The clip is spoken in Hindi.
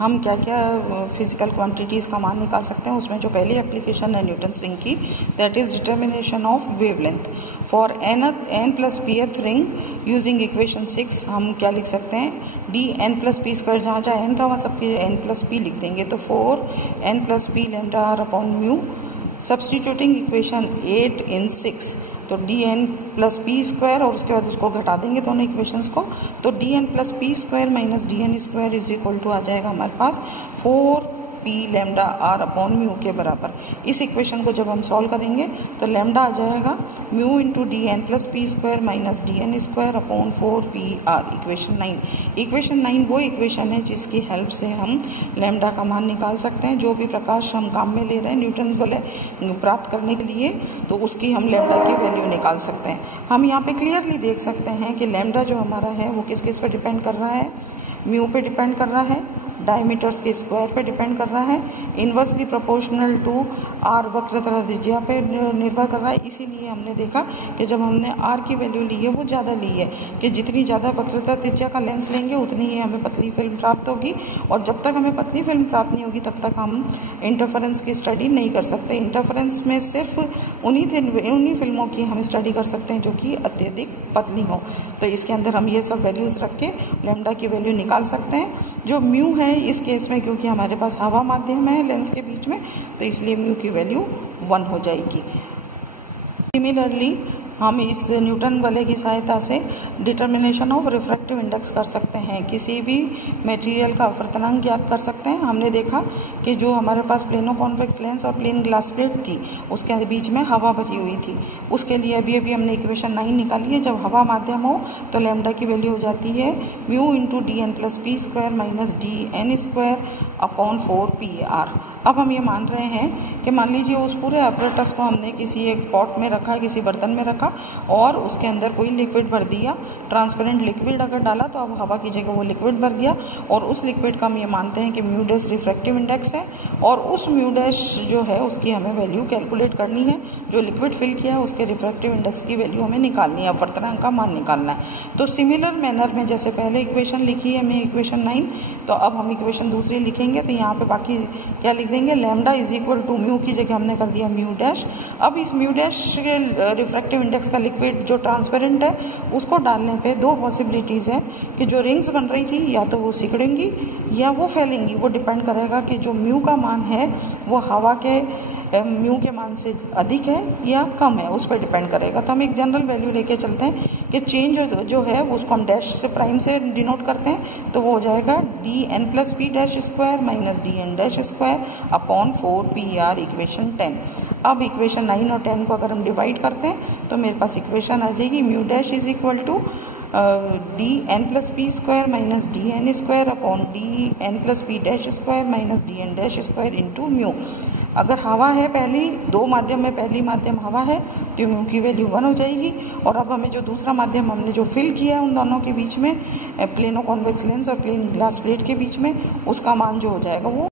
हम क्या क्या फिजिकल क्वांटिटीज़ का मान निकाल सकते हैं। उसमें जो पहली एप्लीकेशन है न्यूटन्स रिंग की, that is determination of wavelength for n plus pth ring using equation 6। हम क्या लिख सकते हैं, D N plus P square, जहाँ जहाँ n था वहाँ सबके n प्लस p लिख देंगे, तो 4n plus p lambda R upon mu. Substituting equation 8 in 6, तो D N plus P square और उसके बाद उसको घटा देंगे दोनों इक्वेशंस को, तो D N plus P square minus D N square is equal to आ जाएगा हमारे पास 4 P lambda R upon mu के बराबर। इस इक्वेशन को जब हम सॉल्व करेंगे तो लैम्डा आ जाएगा mu into D N plus P square minus D N square upon 4 P R. Equation 9 वो इक्वेशन है जिसकी हेल्प से हम लैम्डा का मान निकाल सकते हैं। जो भी प्रकाश हम काम में ले रहे हैं न्यूटन बल प्राप्त करने के लिए, तो उसकी हम लैम्डा की वैल्यू निकाल सकते हैं। हम यहाँ पे क्लियरली देख सकते हैं कि लैम्डा जो हमारा है वो किस किस पे डिपेंड कर रहा है, म्यू पे डिपेंड कर रहा है, डायमीटर्स के स्क्वायर पे डिपेंड कर रहा है, इन्वर्सली प्रोपोर्शनल टू आर वक्रता त्रिज्या पे निर्भर कर रहा है। इसीलिए हमने देखा कि जब हमने आर की वैल्यू ली है वो ज़्यादा ली है, कि जितनी ज़्यादा वक्रता त्रिज्या का लेंस लेंगे उतनी ही हमें पतली फिल्म प्राप्त होगी, और जब तक हमें पतली फिल्म प्राप्त नहीं होगी तब तक हम इंटरफेरेंस की स्टडी नहीं कर सकते। इंटरफेरेंस में सिर्फ उन्हीं फिल्मों की हम स्टडी कर सकते हैं जो कि अत्यधिक पतली हों। तो इसके अंदर हम ये सब वैल्यूज़ रख के लैम्डा की वैल्यू निकाल सकते हैं। जो म्यू है इस केस में, क्योंकि हमारे पास हवा माध्यम है लेंस के बीच में, तो इसलिए म्यू की वैल्यू 1 हो जाएगी। सिमिलरली हम इस न्यूटन बल की सहायता से डिटर्मिनेशन ऑफ रिफ्रैक्टिव इंडेक्स कर सकते हैं। किसी भी मटेरियल का अपवर्तनांक ज्ञात कर सकते हैं। हमने देखा कि जो हमारे पास प्लेनो कॉन्वेक्स लेंस और प्लेन ग्लास प्लेट थी उसके बीच में हवा भरी हुई थी, उसके लिए अभी हमने इक्वेशन 9 निकाली है। जब हवा माध्यम हो तो लैम्डा की वैल्यू हो जाती है mu into D N plus P square minus D N square upon 4 P R. अब हम ये मान रहे हैं कि मान लीजिए उस पूरे अपरेटस को हमने किसी एक पॉट में रखा, किसी बर्तन में रखा और उसके अंदर कोई लिक्विड भर दिया, ट्रांसपेरेंट लिक्विड अगर डाला तो अब हवा की जगह वो लिक्विड भर गया, और उस लिक्विड का हम ये मानते हैं कि म्यू डैश रिफ्रैक्टिव इंडेक्स है, और उस म्यू डैश जो है उसकी हमें वैल्यू कैलकुलेट करनी है। जो लिक्विड फिल किया है उसके रिफ्रैक्टिव इंडेक्स की वैल्यू हमें निकालनी है, अपवर्तनांक का मान निकालना है। तो सिमिलर मैनर में जैसे पहले इक्वेशन लिखी है हमने इक्वेशन 9, तो अब हम इक्वेशन दूसरी लिखेंगे। तो यहाँ पे बाकी क्या लिख देंगे, lambda is equal to mu की जगह हमने कर दिया म्यू डैश। अब इस म्यू डैश के रिफ्रैक्टिव इंडेक्स का लिक्विड जो ट्रांसपेरेंट है उसको डालने पे दो पॉसिबिलिटीज़ है कि जो रिंग्स बन रही थी या तो वो सिकुड़ेंगी या वो फैलेंगी। वो डिपेंड करेगा कि जो म्यू का मान है वो हवा के म्यू के मान से अधिक है या कम है, उस पर डिपेंड करेगा। तो हम एक जनरल वैल्यू लेके चलते हैं कि चेंज जो है वो उसको हम डैश से प्राइम से डिनोट करते हैं, तो वो हो जाएगा D N plus P dash square minus D N dash square upon 4 P R equation 10। अब इक्वेशन 9 और 10 को अगर हम डिवाइड करते हैं तो मेरे पास इक्वेशन आ जाएगी mu dash is equal to D N plus P square minus D N square upon D N plus P dash square minus D N dash square into mu. अगर हवा है पहली दो माध्यम में, पहली माध्यम हवा है तो म्यू की वैल्यू 1 हो जाएगी। और अब हमें जो दूसरा माध्यम हमने जो फिल किया है उन दोनों के बीच में, प्लेनो कॉन्वेक्स लेंस और प्लेन ग्लास प्लेट के बीच में, उसका मान जो हो जाएगा वो